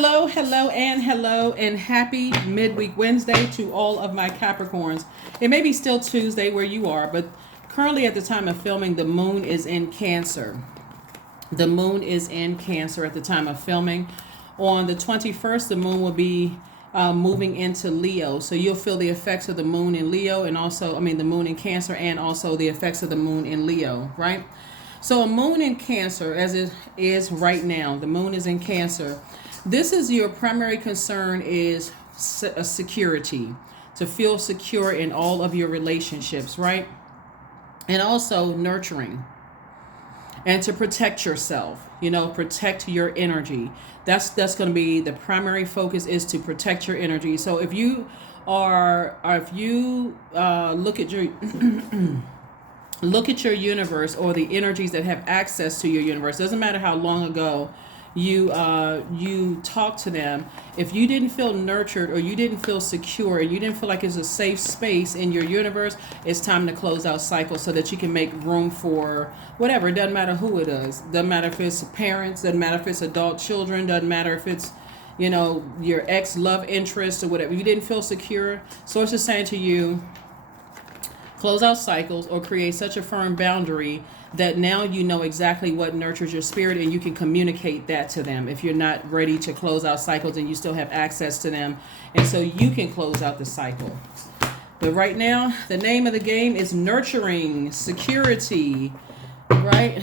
Hello, and happy midweek Wednesday to all of my Capricorns. It may be still Tuesday where you are, but currently at the time of filming, the moon is in Cancer. The moon is in Cancer at the time of filming. On the 21st, the moon will be moving into Leo. So you'll feel the effects of the moon in Leo and also, the moon in Cancer and also the effects of the moon in Leo, right? So a moon in Cancer, as it is right now, the moon is in Cancer. This is your primary concern is security, to feel secure in all of your relationships, right? And also nurturing and to protect yourself, protect your energy. That's going to be the primary focus, is to protect your energy. So if you look at your look at your universe or the energies that have access to your universe, doesn't matter how long ago you talked to them. If you didn't feel nurtured or you didn't feel secure and you didn't feel like it's a safe space in your universe, it's time to close out cycles so that you can make room for whatever. It doesn't matter who it is. Doesn't matter if it's parents, doesn't matter if it's adult children, doesn't matter if it's your ex love interest or whatever. You didn't feel secure. Source is saying to you, close out cycles or create such a firm boundary that now you know exactly what nurtures your spirit and you can communicate that to them if you're not ready to close out cycles and you still have access to them. And so you can close out the cycle. But right now, the name of the game is nurturing, security, right?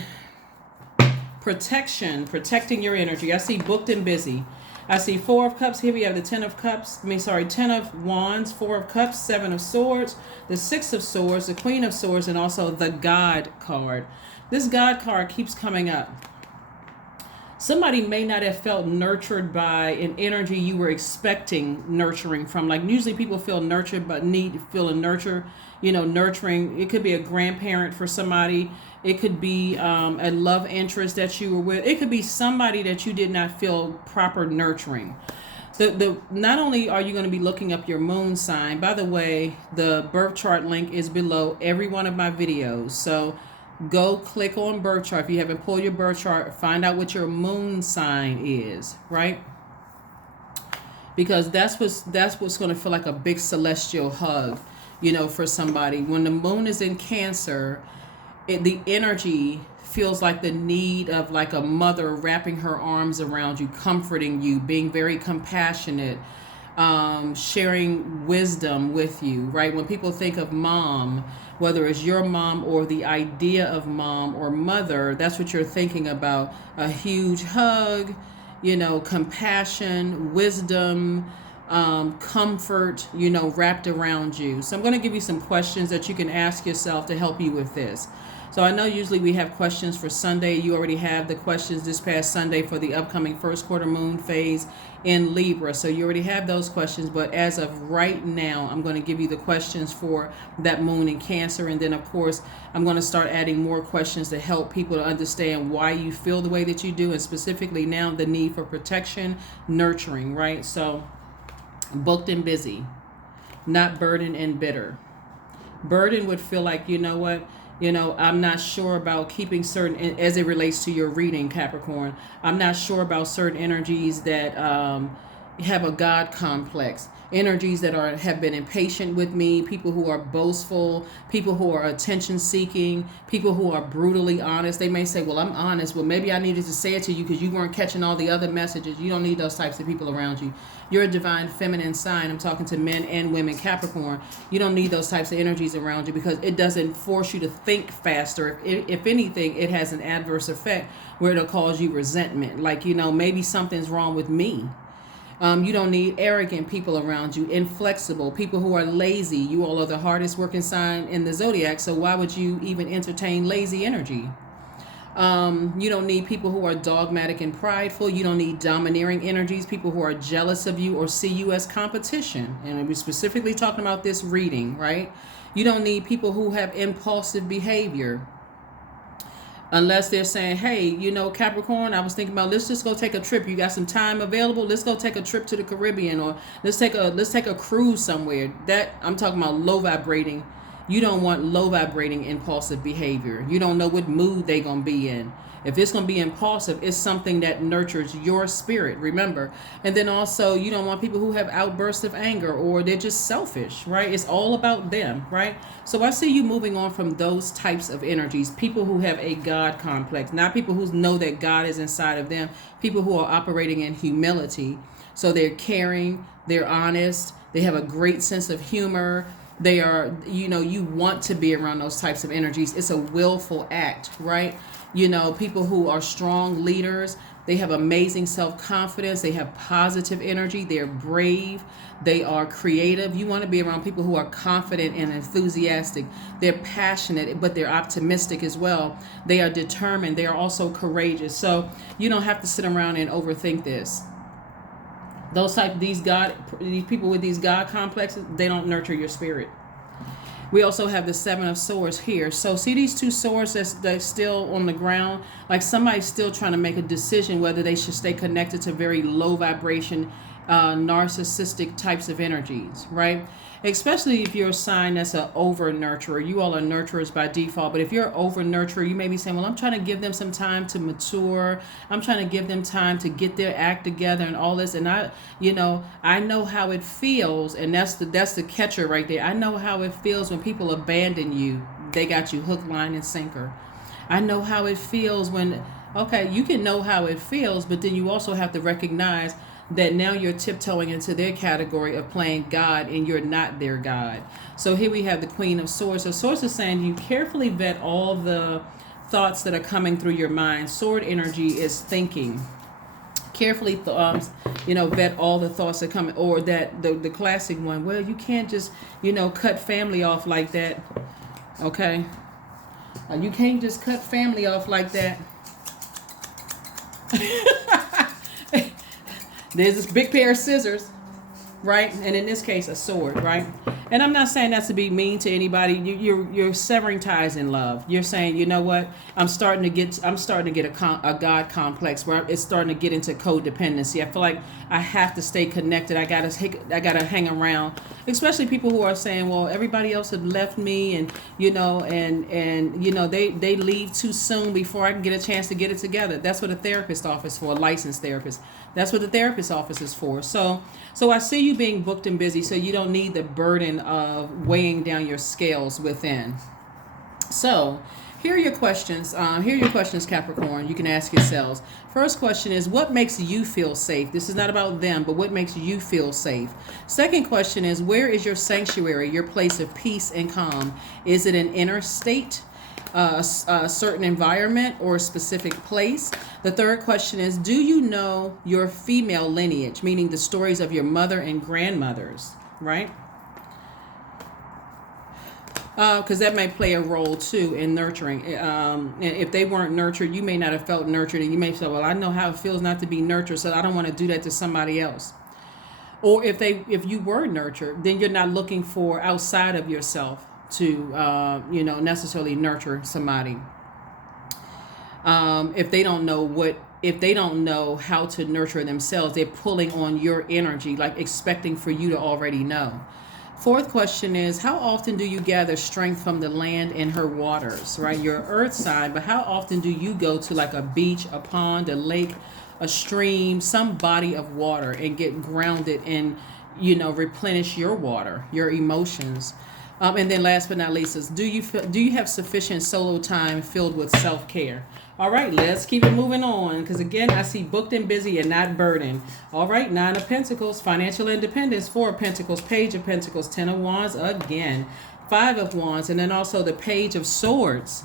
Protection, protecting your energy. I see booked and busy. I see 4 of Cups. Here we have the 10 of Cups. 10 of Wands, 4 of Cups, 7 of Swords, the 6 of Swords, the Queen of Swords, and also the God card. This God card keeps coming up. Somebody may not have felt nurtured by an energy you were expecting nurturing from. Like usually people feel nurtured but need feeling nurturing. It could be a grandparent for somebody. It could be a love interest that you were with. It could be somebody that you did not feel proper nurturing. Not only are you going to be looking up your moon sign, by the way, the birth chart link is below every one of my videos. So go click on birth chart. If you haven't pulled your birth chart, find out what your moon sign is, right? Because that's what's going to feel like a big celestial hug, for somebody. When the moon is in Cancer, the energy feels like the need of like a mother wrapping her arms around you, comforting you, being very compassionate, sharing wisdom with you, right? When people think of mom, whether it's your mom or the idea of mom or mother, that's what you're thinking about. A huge hug, compassion, wisdom, comfort, wrapped around you. So I'm going to give you some questions that you can ask yourself to help you with this. So I know usually we have questions for Sunday. You already have the questions this past Sunday for the upcoming first quarter moon phase in Libra. So you already have those questions. But as of right now, I'm going to give you the questions for that moon in Cancer. And then, of course, I'm going to start adding more questions to help people to understand why you feel the way that you do. And specifically now, the need for protection, nurturing, right? So booked and busy, not burdened and bitter. Burden would feel like, I'm not sure about keeping certain, as it relates to your reading, Capricorn, I'm not sure about certain energies that have a God complex, energies that have been impatient with me, people who are boastful, people who are attention seeking, people who are brutally honest. They may say, well, I'm honest. Well, maybe I needed to say it to you because you weren't catching all the other messages. You don't need those types of people around you. You're a divine feminine sign. I'm talking to men and women, Capricorn. You don't need those types of energies around you because it doesn't force you to think faster. If anything, it has an adverse effect where it'll cause you resentment. Like, maybe something's wrong with me. You don't need arrogant people around you, inflexible, people who are lazy. You all are the hardest working sign in the Zodiac, so why would you even entertain lazy energy? You don't need people who are dogmatic and prideful. You don't need domineering energies, people who are jealous of you or see you as competition. And we're specifically talking about this reading, right? You don't need people who have impulsive behavior. Unless they're saying, hey, Capricorn, I was thinking about, let's just go take a trip. You got some time available? Let's go take a trip to the Caribbean, or let's take a cruise somewhere. That I'm talking about low vibrating. You don't want low vibrating impulsive behavior. You don't know what mood they're going to be in. If it's going to be impulsive, it's something that nurtures your spirit, remember. And then also, you don't want people who have outbursts of anger or they're just selfish, right? It's all about them, right? So I see you moving on from those types of energies. People who have a God complex, not people who know that God is inside of them, people who are operating in humility. So they're caring, they're honest, they have a great sense of humor. They are, you want to be around those types of energies. It's a willful act, right? People who are strong leaders, they have amazing self-confidence. They have positive energy. They're brave. They are creative. You want to be around people who are confident and enthusiastic. They're passionate, but they're optimistic as well. They are determined. They are also courageous. So you don't have to sit around and overthink this. These people with these God complexes, they don't nurture your spirit. We also have the Seven of Swords here. So see these two swords that's still on the ground? Like somebody's still trying to make a decision whether they should stay connected to very low vibration, narcissistic types of energies, right? Especially if you're a sign that's an over nurturer. You all are nurturers by default, but if you're an over nurturer, you may be saying, well, I'm trying to give them some time to mature. I'm trying to give them time to get their act together and all this. And I know how it feels. And that's the catcher right there. I know how it feels when people abandon you. They got you hook, line, and sinker. I know how it feels okay, you can know how it feels, but then you also have to recognize that now you're tiptoeing into their category of playing God and you're not their God. So here we have the Queen of Swords. So Swords is saying you carefully vet all the thoughts that are coming through your mind. Sword energy is thinking. Carefully, vet all the thoughts that come, or that the classic one. Well, you can't just, cut family off like that. Okay. You can't just cut family off like that. There's this big pair of scissors, right? And in this case, a sword, right? And I'm not saying that to be mean to anybody. You're severing ties in love. You're saying, you know what? I'm starting to get a God complex where it's starting to get into codependency. I feel like I have to stay connected. I gotta hang around, especially people who are saying, well, everybody else had left me, and they leave too soon before I can get a chance to get it together. That's what a therapist office for, a licensed therapist. That's what the therapist office is for. So I see you being booked and busy, so you don't need the burden of weighing down your scales within. So here are your questions. Capricorn. You can ask yourselves. First question is, what makes you feel safe? This is not about them, but what makes you feel safe? Second question is, where is your sanctuary, your place of peace and calm? Is it an inner state, a certain environment, or a specific place? The third question is, do you know your female lineage, meaning the stories of your mother and grandmothers, right? Because that may play a role too in nurturing. If they weren't nurtured, you may not have felt nurtured, and you may say, well, I know how it feels not to be nurtured, so I don't want to do that to somebody else. Or if you were nurtured, then you're not looking for outside of yourself to necessarily nurture somebody. If they don't know how to nurture themselves, they're pulling on your energy, like expecting for you to already know. Fourth question is, how often do you gather strength from the land and her waters, right? Your earth sign, but how often do you go to like a beach, a pond, a lake, a stream, some body of water and get grounded and, replenish your water, your emotions? And then last but not least is, do you have sufficient solo time filled with self-care? All right, let's keep it moving on, because again, I see booked and busy and not burdened. All right, 9 of Pentacles, financial independence, 4 of Pentacles, Page of Pentacles, 10 of Wands again, 5 of Wands, and then also the Page of Swords.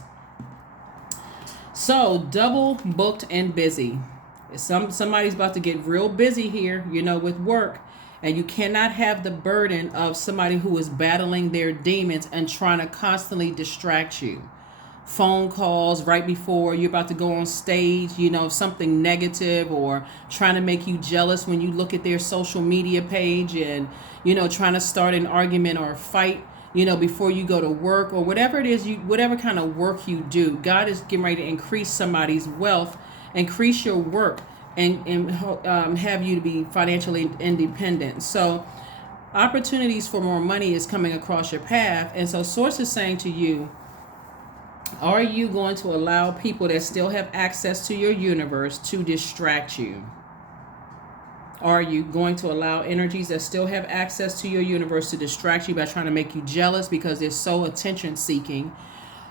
So double booked and busy. Somebody's about to get real busy here, with work. And you cannot have the burden of somebody who is battling their demons and trying to constantly distract you. Phone calls right before you're about to go on stage, something negative, or trying to make you jealous when you look at their social media page, and, trying to start an argument or a fight, before you go to work, or whatever it is, whatever kind of work you do. God is getting ready to increase somebody's wealth, increase your work, and have you to be financially independent. So opportunities for more money is coming across your path. And so Source is saying to you, Are you going to allow people that still have access to your universe to distract you? Are you going to allow energies that still have access to your universe to distract you by trying to make you jealous because they're so attention seeking?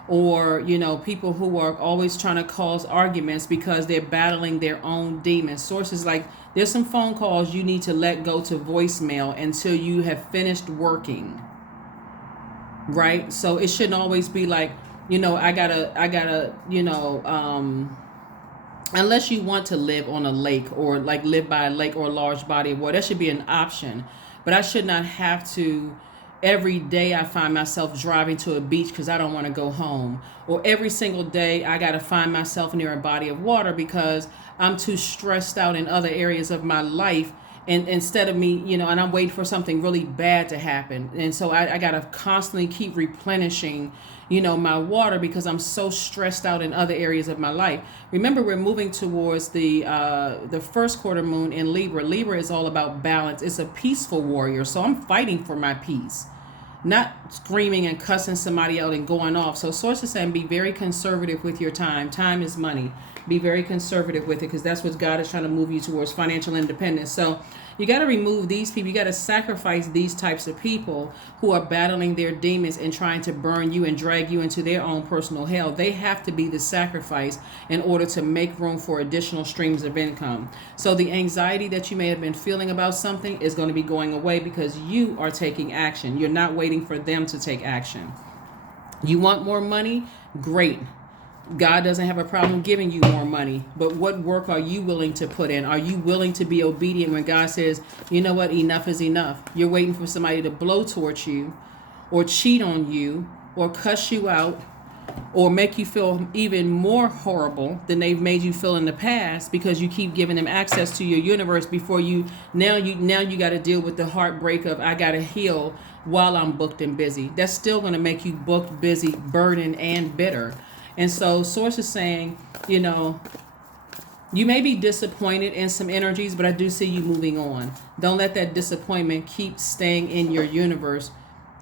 Or, people who are always trying to cause arguments because they're battling their own demons. Sources like, there's some phone calls you need to let go to voicemail until you have finished working. Right? So it shouldn't always be like, I gotta, unless you want to live on a lake or like live by a lake or a large body of water, that should be an option. But I should not have to, every day I find myself driving to a beach because I don't want to go home. Or every single day I got to find myself near a body of water because I'm too stressed out in other areas of my life. And instead of me, and I'm waiting for something really bad to happen. And so I got to constantly keep replenishing, my water because I'm so stressed out in other areas of my life. Remember, we're moving towards the first quarter moon in Libra. Libra is all about balance. It's a peaceful warrior. So I'm fighting for my peace, not screaming and cussing somebody out and going off. So sources saying be very conservative with your time. Time is money. Be very conservative with it because that's what God is trying to move you towards, financial independence. So you got to remove these people. You got to sacrifice these types of people who are battling their demons and trying to burn you and drag you into their own personal hell. They have to be the sacrifice in order to make room for additional streams of income. So the anxiety that you may have been feeling about something is going to be going away because you are taking action. You're not waiting for them to take action. You want more money? Great. God doesn't have a problem giving you more money, but what work are you willing to put in? Are you willing to be obedient when God says, you know what, enough is enough? You're waiting for somebody to blowtorch you or cheat on you or cuss you out or make you feel even more horrible than they've made you feel in the past because you keep giving them access to your universe before you now got to deal with the heartbreak of I got to heal while I'm booked and busy. That's still going to make you booked, busy, burdened, and bitter. And so source is saying, you may be disappointed in some energies, but I do see you moving on. Don't let that disappointment keep staying in your universe.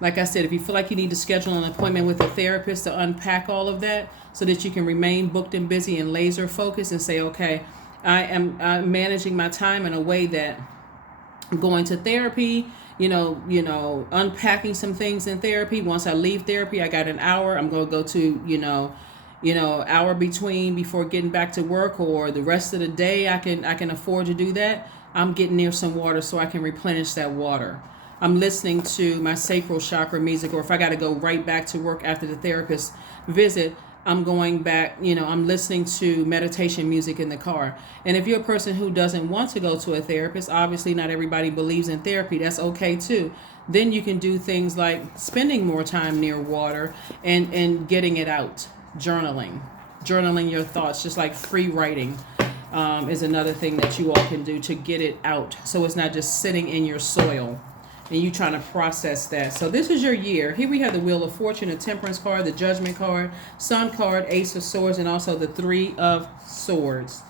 Like I said, if you feel like you need to schedule an appointment with a therapist to unpack all of that so that you can remain booked and busy and laser focused and say, okay, I'm managing my time in a way that I'm going to therapy, unpacking some things in therapy. Once I leave therapy, I got an hour. I'm going to go to, hour before getting back to work, or the rest of the day I can afford to do that. I'm getting near some water so I can replenish that water. I'm listening to my sacral chakra music, or if I got to go right back to work after the therapist visit, I'm going back, I'm listening to meditation music in the car. And if you're a person who doesn't want to go to a therapist, obviously not everybody believes in therapy, that's okay too. Then you can do things like spending more time near water and getting it out. Journaling your thoughts, just like free writing is another thing that you all can do to get it out so it's not just sitting in your soil and you trying to process that. So this is your year. Here we have the Wheel of Fortune, the Temperance card, the Judgment card, Sun card, Ace of Swords, and also the Three of Swords.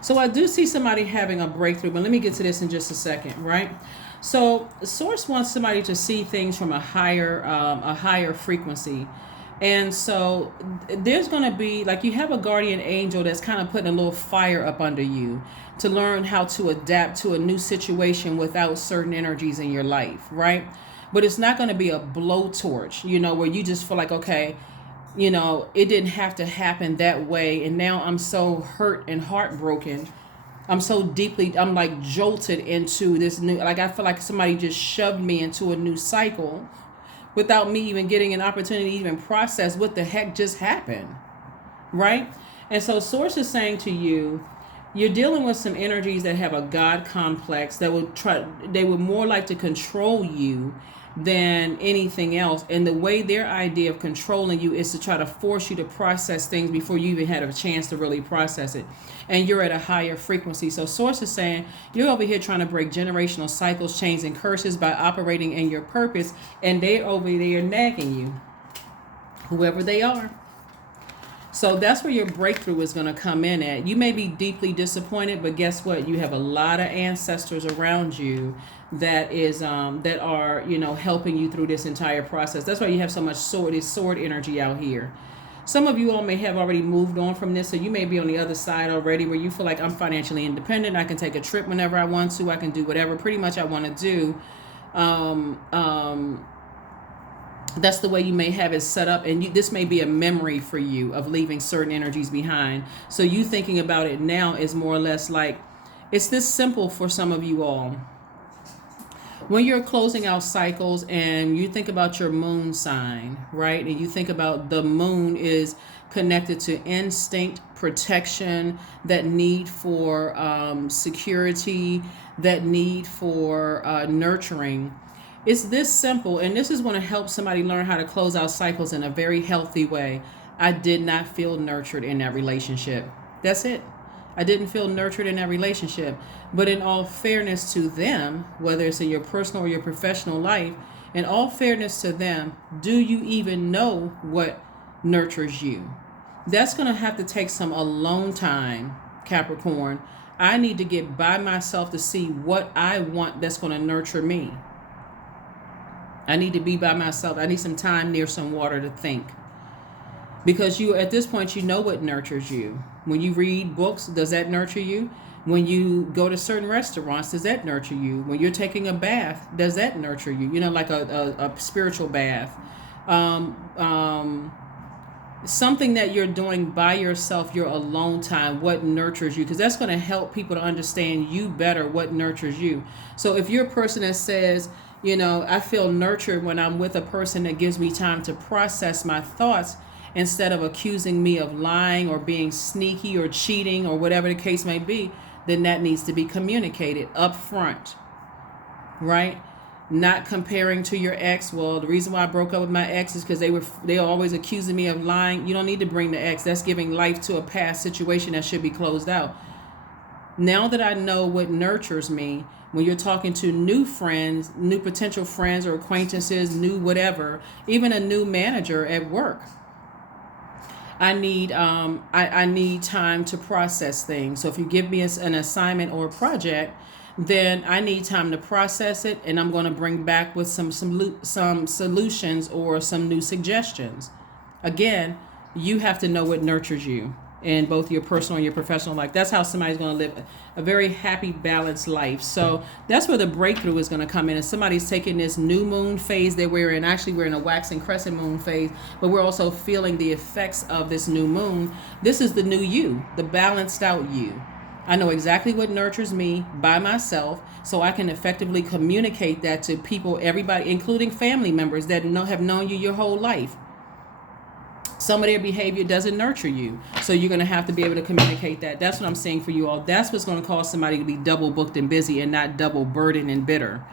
So I do see somebody having a breakthrough, but let me get to this in just a second, right? So Source wants somebody to see things from a higher frequency. And so there's going to be, like, you have a guardian angel that's kind of putting a little fire up under you to learn how to adapt to a new situation without certain energies in your life, right? But it's not going to be a blowtorch, where you just feel like, okay, it didn't have to happen that way. And now I'm so hurt and heartbroken. I'm like jolted into this new, like, I feel like somebody just shoved me into a new cycle without me even getting an opportunity to even process what the heck just happened, right? And so Source is saying to you, you're dealing with some energies that have a God complex that they would more like to control you than anything else. And the way their idea of controlling you is to try to force you to process things before you even had a chance to really process it. And you're at a higher frequency. So Source is saying you're over here trying to break generational cycles, chains, and curses by operating in your purpose. And they're over there nagging you, whoever they are. So that's where your breakthrough is going to come in at. You may be deeply disappointed, but guess what? You have a lot of ancestors around you that are, you know, helping you through this entire process. That's why you have so much sword energy out here. Some of you all may have already moved on from this, so you may be on the other side already where you feel like I'm financially independent. I can take a trip whenever I want to. I can do whatever pretty much I want to do. That's the way you may have it set up, and this may be a memory for you of leaving certain energies behind. So you thinking about it now is more or less like, it's this simple for some of you all. When you're closing out cycles and you think about your moon sign, right? And you think about the moon is connected to instinct, protection, that need for security, that need for nurturing. It's this simple, and this is going to help somebody learn how to close out cycles in a very healthy way. I did not feel nurtured in that relationship. That's it. I didn't feel nurtured in that relationship. But in all fairness to them, whether it's in your personal or your professional life, in all fairness to them, do you even know what nurtures you? That's going to have to take some alone time, Capricorn. I need to get by myself to see what I want that's going to nurture me. I need to be by myself. I need some time near some water to think. Because you, at this point, you know what nurtures you. When you read books, does that nurture you? When you go to certain restaurants, does that nurture you? When you're taking a bath, does that nurture you? You know, like a spiritual bath. Something that you're doing by yourself, your alone time, what nurtures you? Because that's going to help people to understand you better, what nurtures you. So if you're a person that says, you know, I feel nurtured when I'm with a person that gives me time to process my thoughts instead of accusing me of lying or being sneaky or cheating or whatever the case may be, then that needs to be communicated up front, right? Not comparing to your ex. Well, the reason why I broke up with my ex is because they were always accusing me of lying. You don't need to bring the ex. That's giving life to a past situation that should be closed out. Now that I know what nurtures me, when you're talking to new friends, new potential friends or acquaintances, new whatever, even a new manager at work, I need I need time to process things. So if you give me an assignment or a project, then I need time to process it, and I'm going to bring back with some solutions or some new suggestions. Again, you have to know what nurtures you in both your personal and your professional life. That's how somebody's going to live a very happy, balanced life. So that's where the breakthrough is going to come in. And somebody's taking this new moon phase that we're in. Actually, we're in a waxing crescent moon phase, but we're also feeling the effects of this new moon. This is the new you, the balanced out you. I know exactly what nurtures me by myself, so I can effectively communicate that to people, everybody, including family members that have known you your whole life. Some of their behavior doesn't nurture you, so you're going to have to be able to communicate that. That's what I'm saying for you all. That's what's going to cause somebody to be double booked and busy and not double burdened and bitter.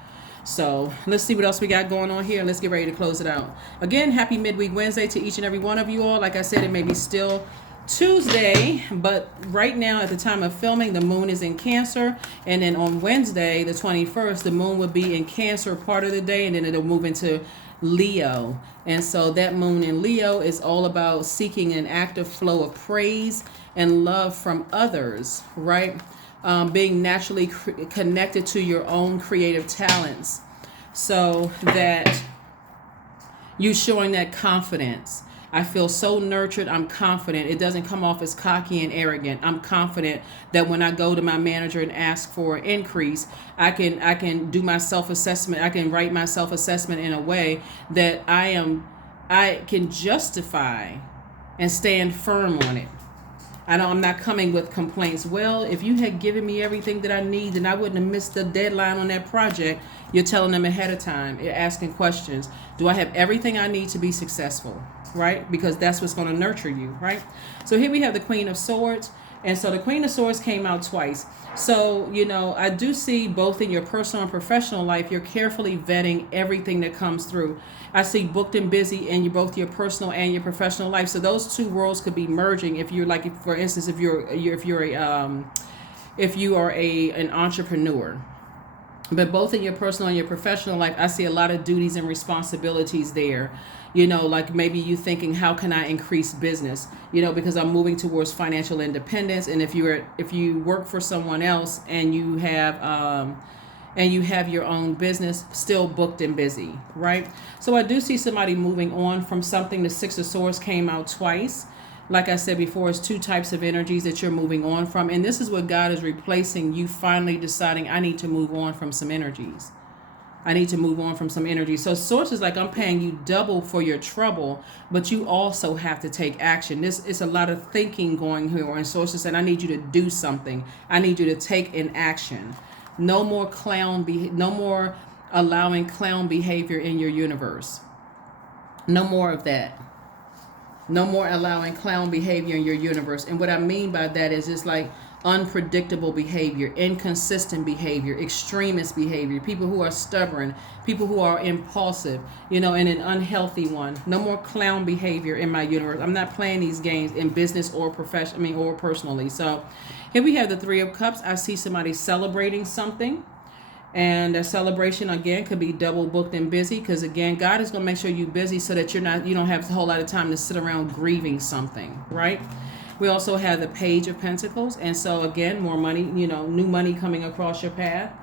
So let's see what else we got going on here. Let's get ready to close it out. Again, happy midweek Wednesday to each and every one of you all. Like I said, it may be still Tuesday, but right now at the time of filming, the moon is in Cancer, and then on Wednesday the 21st, the moon will be in Cancer part of the day, and then it'll move into Leo. And so that moon in Leo is all about seeking an active flow of praise and love from others, right? Being naturally connected to your own creative talents, so that you showing that confidence. I feel so nurtured. I'm confident. It doesn't come off as cocky and arrogant. I'm confident that when I go to my manager and ask for an increase, I can do my self-assessment. I can write my self-assessment in a way that I can justify and stand firm on it. I'm not coming with complaints. Well, if you had given me everything that I need, then I wouldn't have missed the deadline on that project. You're telling them ahead of time. You're asking questions. Do I have everything I need to be successful? Right? Because that's what's going to nurture you, right? So here we have the Queen of Swords. And so the Queen of Swords came out twice. So, you know, I do see both in your personal and professional life, you're carefully vetting everything that comes through. I see booked and busy in both your personal and your professional life. So those two worlds could be merging. If you're like, for instance, if you are an entrepreneur, But both in your personal and your professional life, I see a lot of duties and responsibilities there. You know, like maybe you thinking, how can I increase business? You know, because I'm moving towards financial independence. And if you work for someone else and you have your own business, still booked and busy, right? So I do see somebody moving on from something. The Six of Swords came out twice. Like I said before, it's two types of energies that you're moving on from. And this is what God is replacing, you finally deciding, I need to move on from some energies. I need to move on from some energy. So Source is like, I'm paying you double for your trouble, but you also have to take action. This is a lot of thinking going here. And Source is saying, I need you to do something. I need you to take an action. No more no more allowing clown behavior in your universe. No more of that. No more allowing clown behavior in your universe. And what I mean by that is it's like unpredictable behavior, inconsistent behavior, extremist behavior, people who are stubborn, people who are impulsive, you know, and an unhealthy one. No more clown behavior in my universe. I'm not playing these games in business or or personally. So here we have the Three of Cups. I see somebody celebrating something. And a celebration again could be double booked and busy, because again, God is going to make sure you're busy so that you don't have a whole lot of time to sit around grieving something, right? We also have the Page of Pentacles, and so again, more money, you know, new money coming across your path.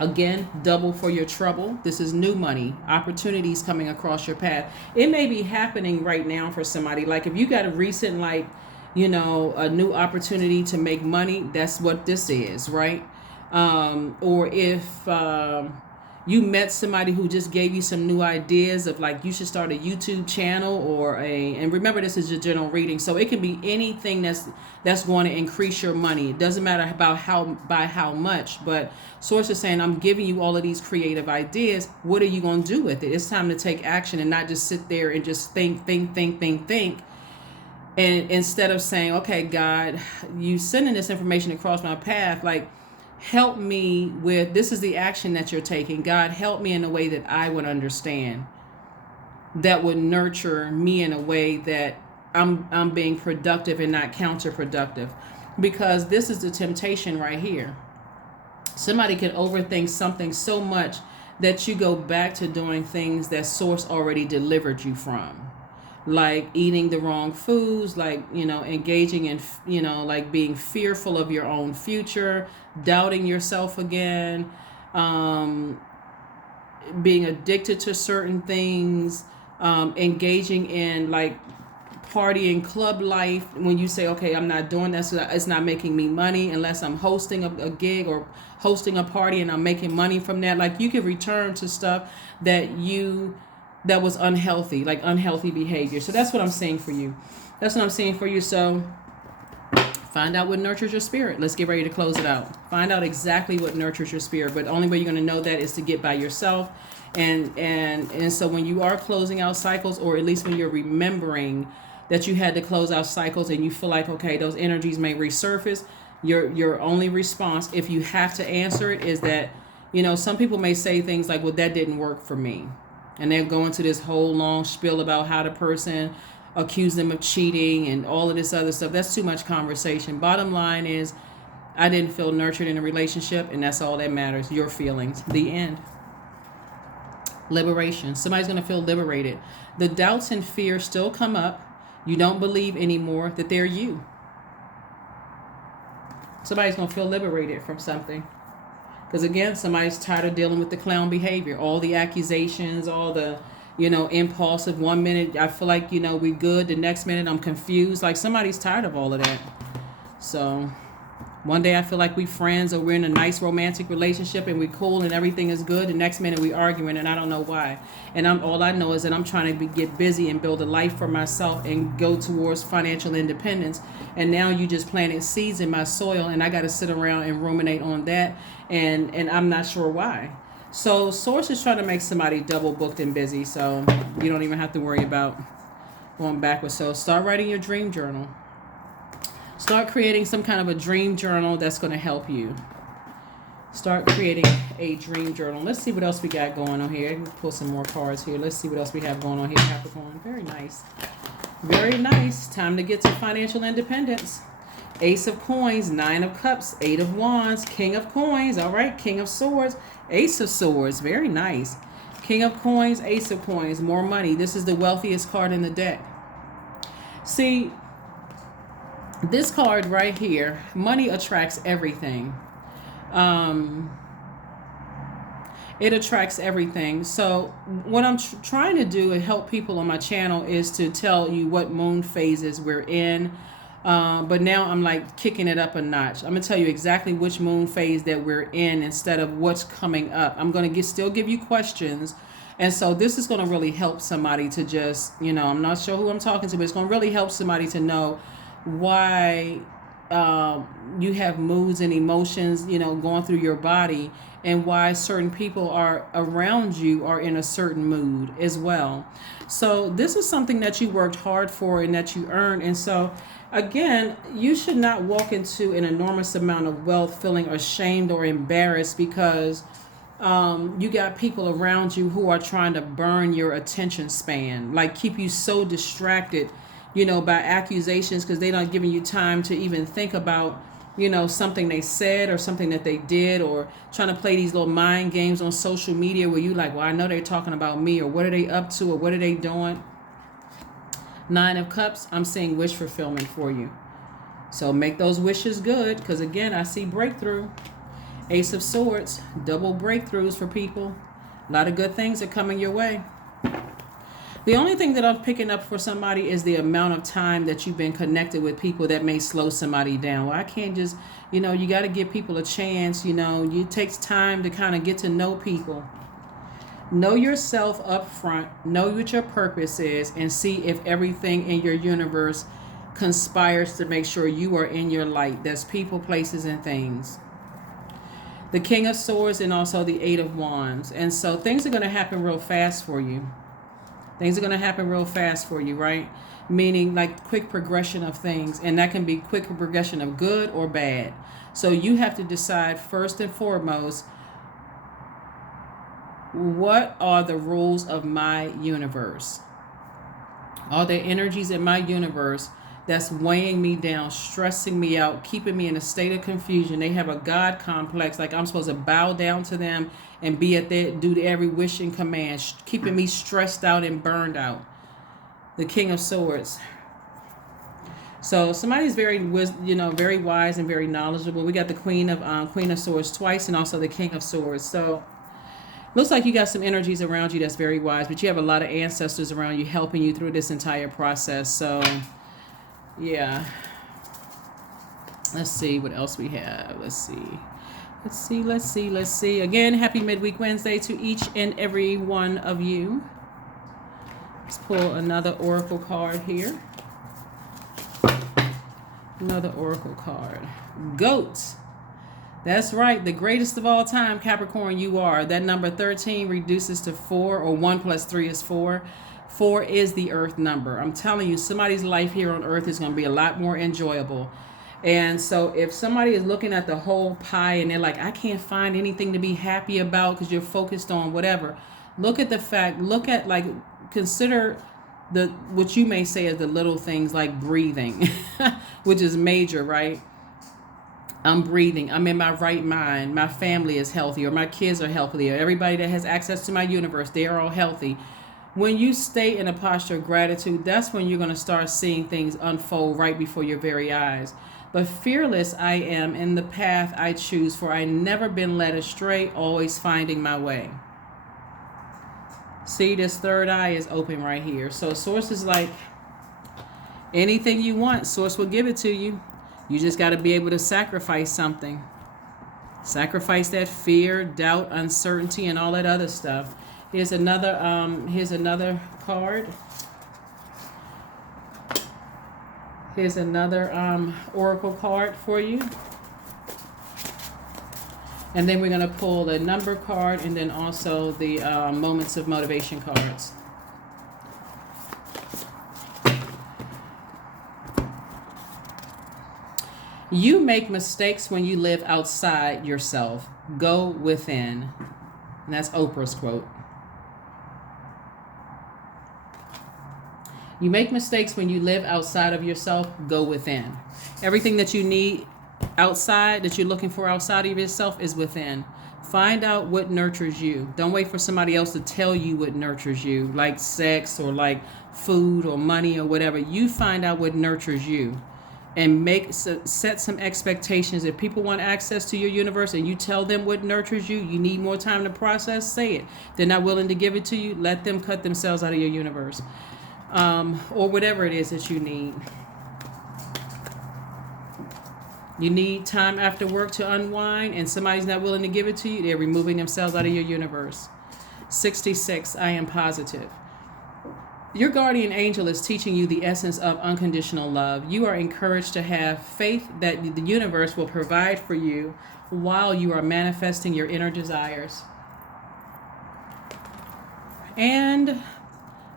Again, double for your trouble. This is new money, opportunities coming across your path. It may be happening right now for somebody. Like if you got a recent, like, you know, a new opportunity to make money, that's what this is, right? Or if you met somebody who just gave you some new ideas of like you should start a YouTube channel and remember, this is your general reading, so it can be anything that's going to increase your money. It doesn't matter by how much, but Source is saying, I'm giving you all of these creative ideas. What are you going to do with it? It's time to take action and not just sit there and just think. And instead of saying, okay, God, you sending this information across my path, like, help me with, this is the action that you're taking. God, help me in a way that I would understand, that would nurture me in a way that I'm being productive and not counterproductive. Because this is the temptation right here. Somebody can overthink something so much that you go back to doing things that Source already delivered you from. Like eating the wrong foods, like, you know, engaging in, you know, like being fearful of your own future, doubting yourself again, being addicted to certain things, engaging in like partying, club life. When you say, okay, I'm not doing that, so it's not making me money unless I'm hosting a gig or hosting a party and I'm making money from that. Like you can return to stuff that was unhealthy, like unhealthy behavior. So that's what I'm saying for you. So find out what nurtures your spirit. Let's get ready to close it out. Find out exactly what nurtures your spirit. But the only way you're going to know that is to get by yourself. And so when you are closing out cycles, or at least when you're remembering that you had to close out cycles and you feel like, okay, those energies may resurface, your only response, if you have to answer it, is that, you know, some people may say things like, well, that didn't work for me. And they'll go into this whole long spiel about how the person accused them of cheating and all of this other stuff. That's too much conversation. Bottom line is, I didn't feel nurtured in a relationship, and that's all that matters. Your feelings. The end. Liberation. Somebody's going to feel liberated. The doubts and fears still come up. You don't believe anymore that they're you. Somebody's going to feel liberated from something. Because again, somebody's tired of dealing with the clown behavior, all the accusations, all the, you know, impulsive. 1 minute I feel like, you know, we're good. The next minute I'm confused. Like somebody's tired of all of that. So one day I feel like we friends, or we're in a nice romantic relationship and we're cool and everything is good. The next minute we arguing and I don't know why. And all I know is that I'm trying to get busy and build a life for myself and go towards financial independence. And now you just planted seeds in my soil and I got to sit around and ruminate on that. And I'm not sure why. So Source is trying to make somebody double booked and busy. So you don't even have to worry about going backwards. So start writing your dream journal. Start creating some kind of a dream journal that's going to help you. Start creating a dream journal. Let's see what else we got going on here. Let me pull some more cards here. Let's see what else we have going on here, Capricorn. Very nice. Very nice. Time to get to financial independence. Ace of Coins, Nine of Cups, Eight of Wands, King of Coins. All right, King of Swords, Ace of Swords. Very nice. King of Coins, Ace of Coins. More money. This is the wealthiest card in the deck. See, this card right here, money attracts everything. It attracts everything. So what I'm trying to do and help people on my channel is to tell you what moon phases we're in. But now I'm like kicking it up a notch. I'm gonna tell you exactly which moon phase that we're in instead of what's coming up. I'm gonna still give you questions. And so this is going to really help somebody to just, I'm not sure who I'm talking to, but it's going to really help somebody to know why you have moods and emotions, going through your body, and why certain people are around you are in a certain mood as well. So this is something that you worked hard for and that you earned. And so again, you should not walk into an enormous amount of wealth feeling ashamed or embarrassed because you got people around you who are trying to burn your attention span, like keep you so distracted, by accusations because they're not giving you time to even think about, something they said or something that they did, or trying to play these little mind games on social media where you like, well, I know they're talking about me, or what are they up to, or what are they doing? Nine of Cups, I'm seeing wish fulfillment for you. So make those wishes good, because again, I see breakthrough. Ace of Swords, double breakthroughs for people. A lot of good things are coming your way. The only thing that I'm picking up for somebody is the amount of time that you've been connected with people that may slow somebody down. Well, I can't just, you got to give people a chance. It takes time to kind of get to know people. Know yourself up front. Know what your purpose is, and see if everything in your universe conspires to make sure you are in your light. That's people, places, and things. The King of Swords and also the Eight of Wands. And so things are going to happen real fast for you. Things are going to happen real fast for you, right? Meaning like quick progression of things. And that can be quick progression of good or bad. So you have to decide first and foremost, what are the rules of my universe? Are there energies in my universe that's weighing me down, stressing me out, keeping me in a state of confusion? They have a God complex, like I'm supposed to bow down to them and be at their, do every wish and command, keeping me stressed out and burned out. The King of Swords. So somebody's very, very wise and very knowledgeable. We got the Queen of Swords twice, and also the King of Swords. So looks like you got some energies around you that's very wise, but you have a lot of ancestors around you helping you through this entire process. So yeah. Let's see what else we have. Let's see. Again, happy midweek Wednesday to each and every one of you. Let's pull another oracle card here. Another oracle card. Goat. That's right. The greatest of all time, Capricorn, you are. That number 13 reduces to 4, or 1 plus 3 is 4. 4 is the earth number. I'm telling you, somebody's life here on earth is going to be a lot more enjoyable. And so if somebody is looking at the whole pie and they're like, I can't find anything to be happy about because you're focused on whatever, consider what you may say as the little things like breathing, which is major, right? I'm breathing. I'm in my right mind. My family is healthy, or my kids are healthy, or everybody that has access to my universe, they are all healthy. When you stay in a posture of gratitude, that's when you're going to start seeing things unfold right before your very eyes. But fearless I am in the path I choose, for I never been led astray, always finding my way. See, this third eye is open right here. So Source is like, anything you want, Source will give it to you. You just got to be able to sacrifice something. Sacrifice that fear, doubt, uncertainty, and all that other stuff. Here's another card. Here's another oracle card for you. And then we're going to pull the number card and then also the moments of motivation cards. You make mistakes when you live outside yourself. Go within. And that's Oprah's quote. You make mistakes when you live outside of yourself. Go within. Everything that you need outside, that you're looking for outside of yourself, is within. Find out what nurtures you. Don't wait for somebody else to tell you what nurtures you, like sex or like food or money or whatever. You find out what nurtures you, and set some expectations. If people want access to your universe and you tell them what nurtures you, you need more time to process, say it. They're not willing to give it to you, let them cut themselves out of your universe, or whatever it is that you need. You need time after work to unwind and somebody's not willing to give it to you, they're removing themselves out of your universe. 66, I am positive. Your guardian angel is teaching you the essence of unconditional love. You are encouraged to have faith that the universe will provide for you while you are manifesting your inner desires. And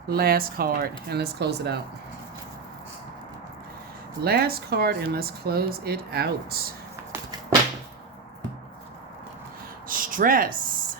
last card, and let's close it out. Last card, and let's close it out. Stress.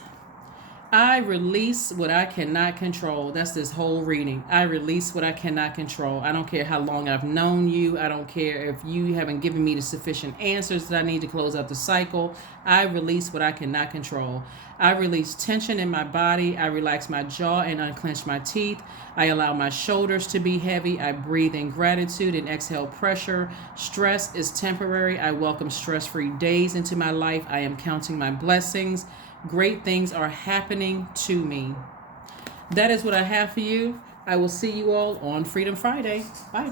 I release what I cannot control. That's this whole reading. I release what I cannot control. I don't care how long I've known you. I don't care if you haven't given me the sufficient answers that I need to close out the cycle. I release what I cannot control. I release tension in my body. I relax my jaw and unclench my teeth. I allow my shoulders to be heavy. I breathe in gratitude and exhale pressure. Stress is temporary. I welcome stress-free days into my life. I am counting my blessings. Great things are happening to me. That is what I have for you. I will see you all on Freedom Friday. Bye.